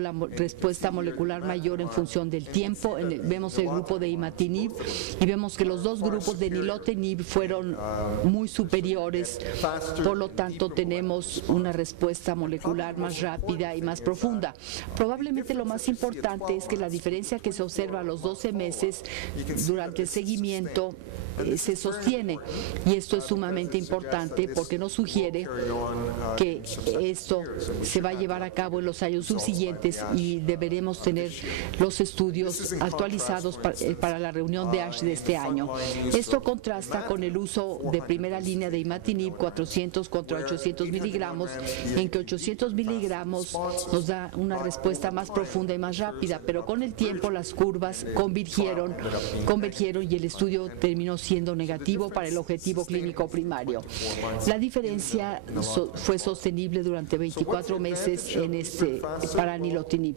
la respuesta molecular mayor en función del tiempo. Vemos el grupo de imatinib y vemos que los dos grupos de nilotinib fueron muy superiores, por lo tanto tenemos una respuesta molecular más rápida y más profunda. Probablemente lo más importante es que la diferencia que se observa a los 12 meses durante el seguimiento se sostiene, y esto es sumamente importante porque nos sugiere que esto se va a llevar a cabo en los años subsiguientes y deberemos tener los estudios actualizados para la reunión de ASH de este año. Esto contrasta con el uso de primera línea de imatinib 400 contra 800 miligramos, en que 800 miligramos nos da una respuesta más profunda y más rápida, pero con el tiempo las curvas convergieron y el estudio terminó siendo negativo para el objetivo clínico primario. La diferencia fue sostenible durante 24 meses para nilotinib.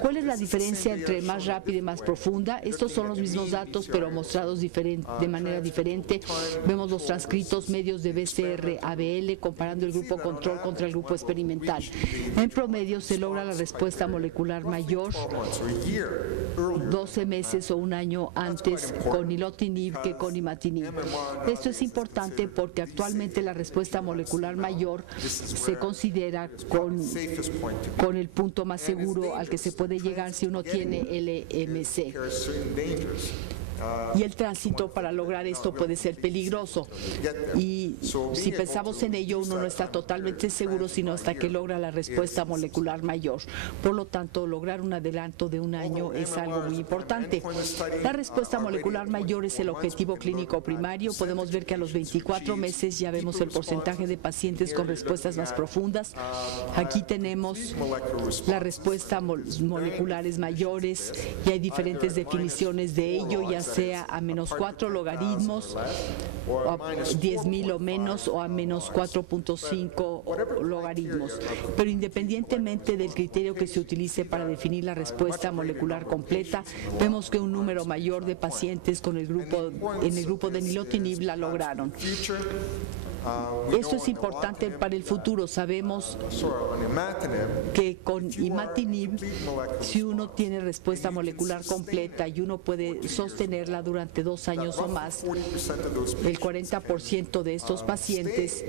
¿Cuál es la diferencia entre más rápida y más profunda? Estos son los mismos datos, pero mostrados de manera diferente. Vemos los transcritos medios de BCR-ABL comparando el grupo control contra el grupo experimental. En promedio se logra la respuesta molecular mayor 12 meses o un año antes con nilotinib que con imatinib. Esto es importante porque actualmente la respuesta molecular mayor se considera con el punto más seguro al que se puede llegar si uno tiene LMC. Y el tránsito para lograr esto puede ser peligroso, y si pensamos en ello uno no está totalmente seguro sino hasta que logra la respuesta molecular mayor. Por lo tanto, lograr un adelanto de un año es algo muy importante. La respuesta molecular mayor es el objetivo clínico primario. Podemos ver que a los 24 meses ya vemos el porcentaje de pacientes con respuestas más profundas. Aquí tenemos las respuestas moleculares mayores y hay diferentes definiciones de ello, ya sea a menos 4 logaritmos, o a 10.000 o menos, o a menos 4.5 logaritmos. Pero independientemente del criterio que se utilice para definir la respuesta molecular completa, vemos que un número mayor de pacientes en el grupo de nilotinib la lograron. Esto es importante para el futuro. Sabemos que con imatinib, si uno tiene respuesta molecular completa y uno puede sostenerla durante 2 años o más, el 40% de estos pacientes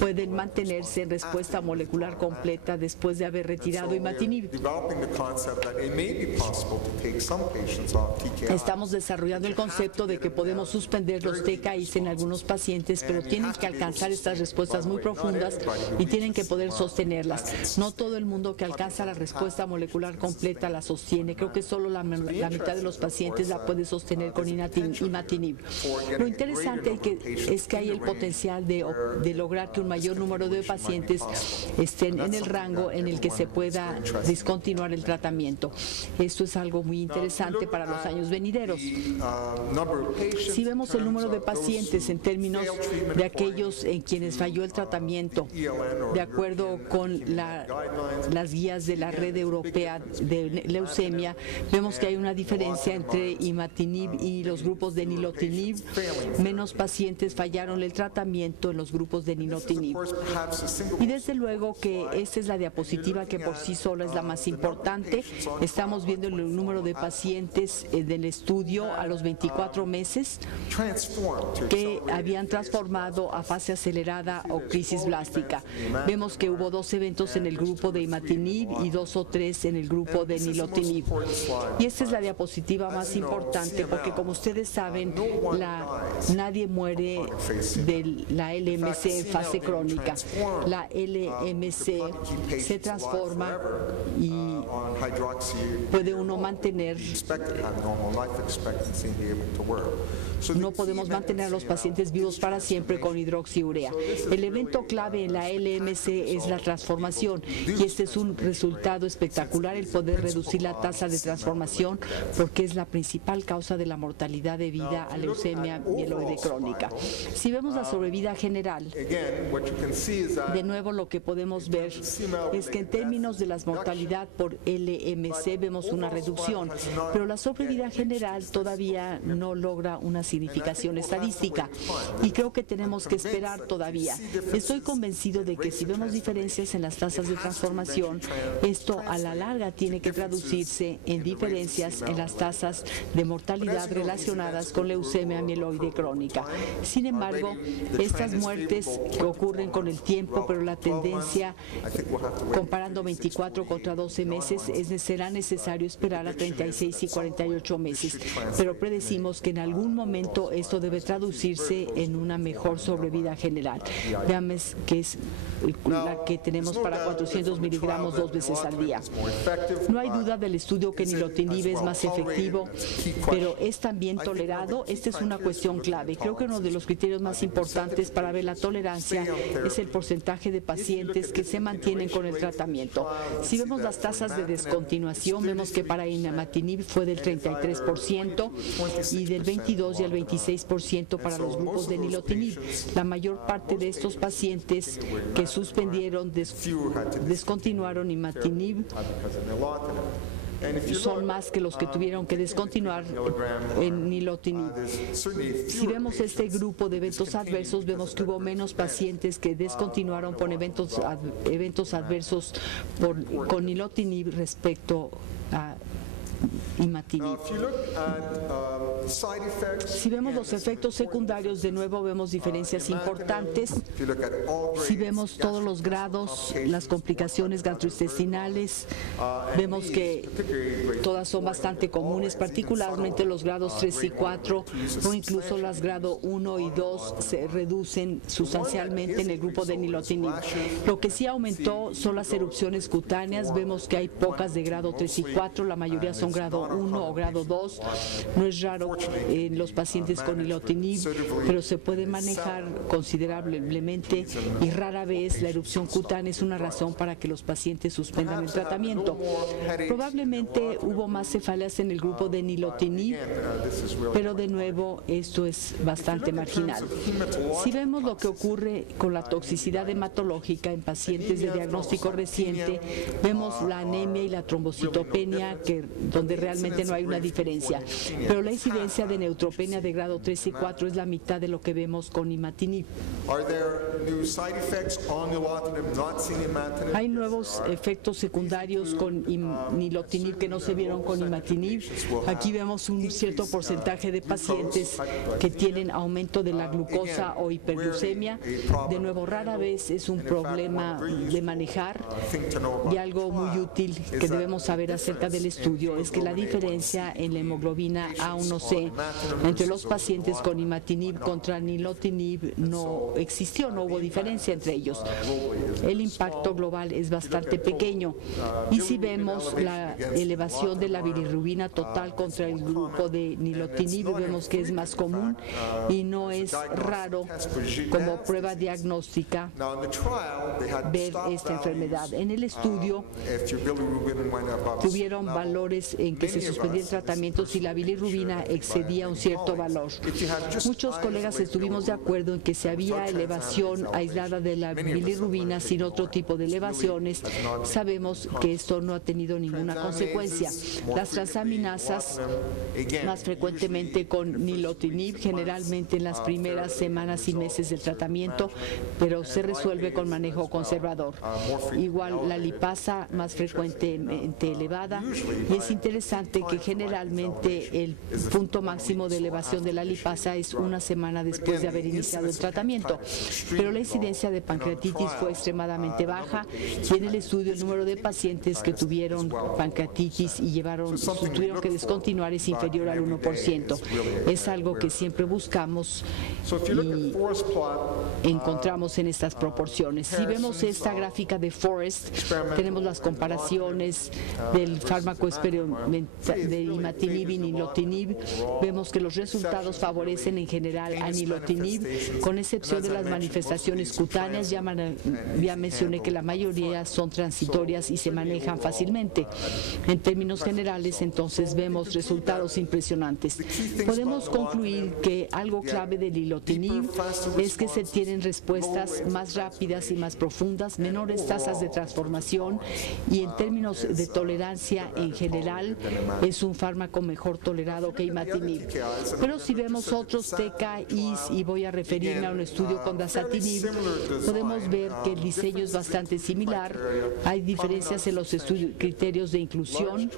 pueden mantenerse en respuesta molecular completa después de haber retirado imatinib. Estamos desarrollando el concepto de que podemos suspender los TKIs en algunos pacientes, pero tienen que alcanzar estas respuestas muy profundas y tienen que poder sostenerlas. No todo el mundo que alcanza la respuesta molecular completa la sostiene. Creo que solo la mitad de los pacientes la puede sostener con imatinib. Lo interesante es que hay el potencial de lograr que un mayor número de pacientes estén en el rango en el que se pueda discontinuar el tratamiento. Esto es algo muy interesante para los años venideros. Si vemos el número de pacientes en términos de aquellos en quienes falló el tratamiento, de acuerdo con las guías de la Red Europea de Leucemia, vemos que hay una diferencia entre imatinib y los grupos de nilotinib. Menos pacientes fallaron el tratamiento en los grupos de nilotinib. Y desde luego que esta es la diapositiva que por sí sola es la más importante. Estamos viendo el número de pacientes del estudio a los 24 meses que habían transformado a fase acelerada o crisis blástica. Vemos que hubo 2 eventos en el grupo de imatinib y 2 o 3 en el grupo de nilotinib. Y esta es la diapositiva más importante porque, como ustedes saben, nadie muere de la LMC en fase crónica. La LMC se transforma y puede uno mantener. No podemos mantener a los pacientes vivos para siempre con hidroxiurea. El evento clave en la LMC es la transformación, y este es un resultado espectacular, el poder reducir la tasa de transformación, porque es la principal causa de la mortalidad debida a leucemia mieloide crónica. Si vemos la sobrevida general, de nuevo lo que podemos ver es que en términos de la mortalidad por LMC, LMC vemos una reducción, pero la sobrevida general todavía no logra una significación estadística y creo que tenemos que esperar todavía. Estoy convencido de que si vemos diferencias en las tasas de transformación, esto a la larga tiene que traducirse en diferencias en las tasas de mortalidad relacionadas con leucemia mieloide crónica. Sin embargo, estas muertes que ocurren con el tiempo, pero la tendencia, comparando 24 contra 12 meses, será necesario esperar a 36 y 48 meses, pero predecimos que en algún momento esto debe traducirse en una mejor sobrevida general. Veamos que es la que tenemos para 400 miligramos 2 veces al día. No hay duda del estudio que nilotinib es más efectivo, pero es también tolerado. Esta es una cuestión clave. Creo que uno de los criterios más importantes para ver la tolerancia es el porcentaje de pacientes que se mantienen con el tratamiento. Si vemos las tasas de descontinuación, vemos que para imatinib fue del 33% y del 22 y al 26% para los grupos de nilotinib. La mayor parte de estos pacientes que suspendieron, descontinuaron imatinib son más que los que tuvieron que descontinuar en nilotinib. Si vemos este grupo de eventos adversos, vemos que hubo menos pacientes que descontinuaron por eventos adversos con nilotinib respecto a imatinib. Si vemos los efectos secundarios, de nuevo vemos diferencias importantes. Si vemos todos los grados, las complicaciones gastrointestinales, vemos que todas son bastante comunes, particularmente los grados 3 y 4, o incluso las grados 1 y 2 se reducen sustancialmente en el grupo de nilotinib. Lo que sí aumentó son las erupciones cutáneas. Vemos que hay pocas de grado 3 y 4, la mayoría son grado 1 o grado 2. No es raro en los pacientes con nilotinib, pero se puede manejar considerablemente y rara vez la erupción cutánea es una razón para que los pacientes suspendan el tratamiento. Probablemente hubo más cefaleas en el grupo de nilotinib, pero de nuevo esto es bastante marginal. Si vemos lo que ocurre con la toxicidad hematológica en pacientes de diagnóstico reciente, vemos la anemia y la trombocitopenia, donde realmente no hay una diferencia, pero la incidencia de neutropenia de grado 3 y 4 es la mitad de lo que vemos con imatinib. Hay nuevos efectos secundarios con nilotinib que no se vieron con imatinib. Aquí vemos un cierto porcentaje de pacientes que tienen aumento de la glucosa o hiperglucemia. De nuevo, rara vez es un problema de manejar, y algo muy útil que debemos saber acerca del estudio es que la diferencia en la hemoglobina A1C entre los pacientes con imatinib contra nilotinib no existió, no hubo diferencia entre ellos. El impacto global es bastante pequeño, y si vemos la elevación de la bilirrubina total contra el grupo de nilotinib, vemos que es más común y no es raro como prueba diagnóstica ver esta enfermedad. En el estudio tuvieron valores en que se suspendía el tratamiento si la bilirrubina excedía un cierto valor. Muchos colegas estuvimos de acuerdo en que si había elevación aislada de la bilirrubina sin otro tipo de elevaciones, sabemos que esto no ha tenido ninguna consecuencia. Las transaminasas, más frecuentemente con nilotinib, generalmente en las primeras semanas y meses del tratamiento, pero se resuelve con manejo conservador. Igual la lipasa, más frecuentemente elevada, y es interesante que generalmente el punto máximo de elevación de la lipasa es una semana después de haber iniciado el tratamiento, pero la incidencia de pancreatitis fue extremadamente baja, y en el estudio el número de pacientes que tuvieron pancreatitis y tuvieron que descontinuar es inferior al 1%. Es algo que siempre buscamos y encontramos en estas proporciones. Si vemos esta gráfica de Forest, tenemos las comparaciones del fármaco experimental de imatinib y nilotinib vemos que los resultados favorecen en general a nilotinib, con excepción de las manifestaciones cutáneas. Ya mencioné que la mayoría son transitorias y se manejan fácilmente. En términos generales, entonces, vemos resultados impresionantes. Podemos concluir que algo clave del nilotinib es que se tienen respuestas más rápidas y más profundas, menores tasas de transformación, y en términos de tolerancia en general es un fármaco mejor tolerado que imatinib. Pero si vemos otros TKIs, y voy a referirme a un estudio con dasatinib, podemos ver que el diseño es bastante similar. Hay diferencias en los criterios de inclusión.